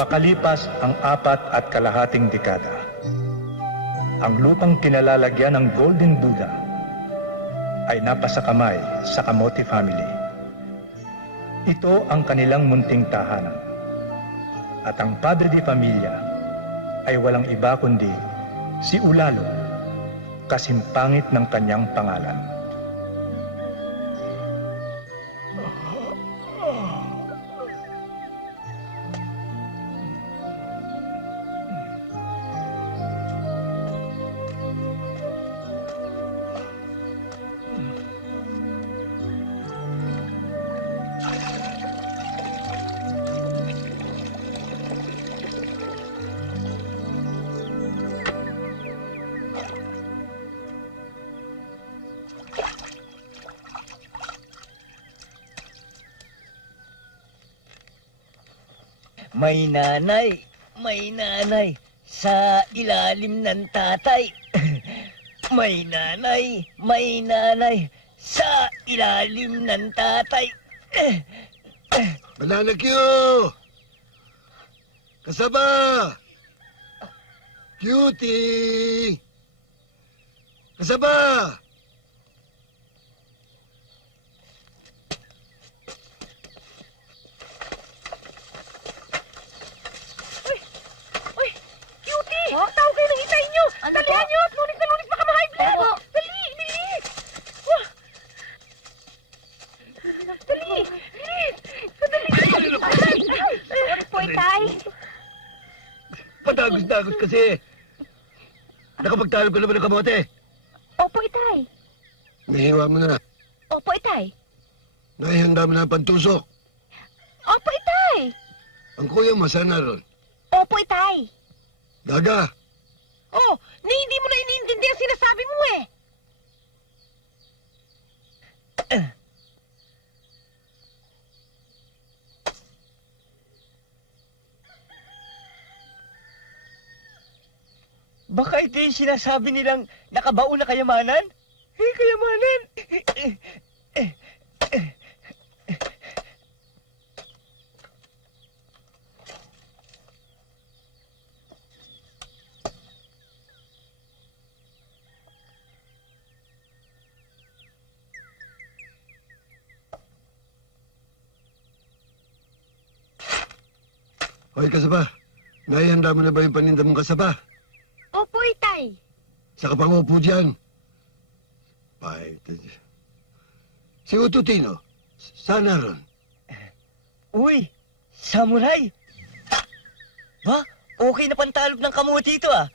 Makalipas ang 4.5 dekada, ang lupang kinalalagyan ng Golden Buddha ay napasakamay sa Kamote family. Ito ang kanilang munting tahanan. At ang padre de familia ay walang iba kundi si Ulalo, kasimpangit ng kanyang pangalan. May nanay sa ilalim ng tatay. May nanay sa ilalim ng tatay. Banana Q! Kasaba! Cutie! Kasaba! Oh, tawag kayo ng itay nyo! Dalihan nyo! At lunis na lunis baka ma-high blood! Dali! Bilis! Wah! Dali! Bilis! Dali! Sorry po, itay. Patagos-dagos kasi. Nakapagtalo ka naman ng kamote. Opo, itay. Nahiwa mo na. Opo, itay. Naihanda mo na ang pantusok. Opo, itay. Ang kuya mo, saan na ron? Opo, itay. Gaga! Oh, hindi mo na iniintindi ang sinasabi mo eh. Baka ito yung sinasabi nilang nakabaon na kayamanan? Kayamanan! Hoy, kasaba. Naihanda mo na ba yung paninda mong kasaba? Opo, itay. Sa kapangupo dyan. Si Ututino, saan na ron? Uy, samurai! Ba, okay na pantalog ng kamuti ito ah.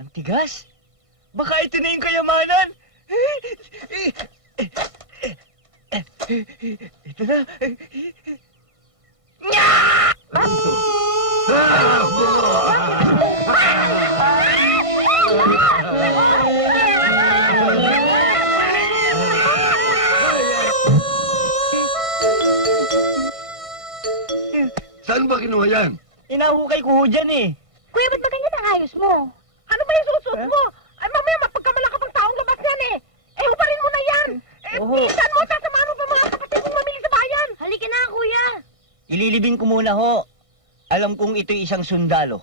Ang tigas? Baka ito na yung kayamanan. Ito na. Saan ba kinuha yan? Inahukay ko ho dyan eh. Kuya, ba't ba ganyan ang ayos mo? Ano ba yung susuot mo? Ay, mamaya mapagkamala ka pang taong labas yan eh. Eh, hubarin mo na yan. Oo. Pinsan mo, sasamahan mo pa mga kapatid mong mamili sa bayan. Halika na, kuya. Ililibing ko muna ho. Alam kong ito'y isang sundalo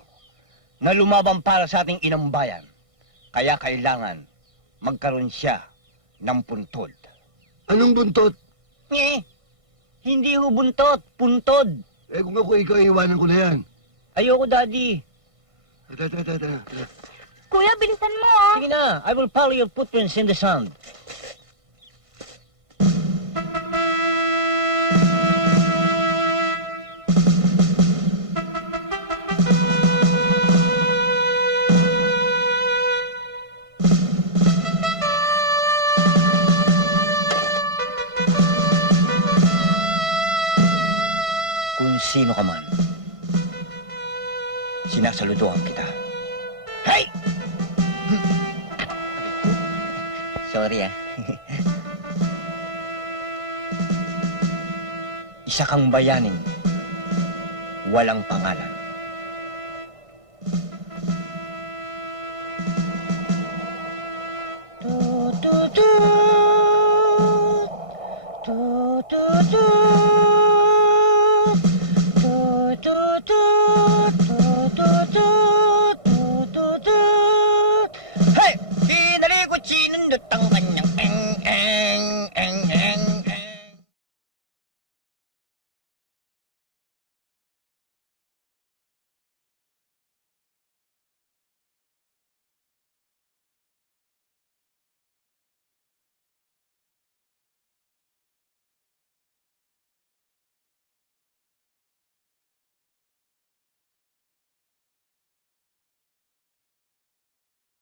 na lumabang para sa ating inang bayan. Kaya kailangan magkaroon siya ng puntod. Anong buntot? Hindi ho buntot, puntod. Eh kung ako ikaw, iiwanan ko na yan. Ayoko, Daddy. Tara. Kuya, bilisan mo ah. Sige na, I will follow your footprints in the sand. Kung sino ka man, sinasaludoan kita. Hey! Sorry ah. Isa kang bayaning walang pangalan.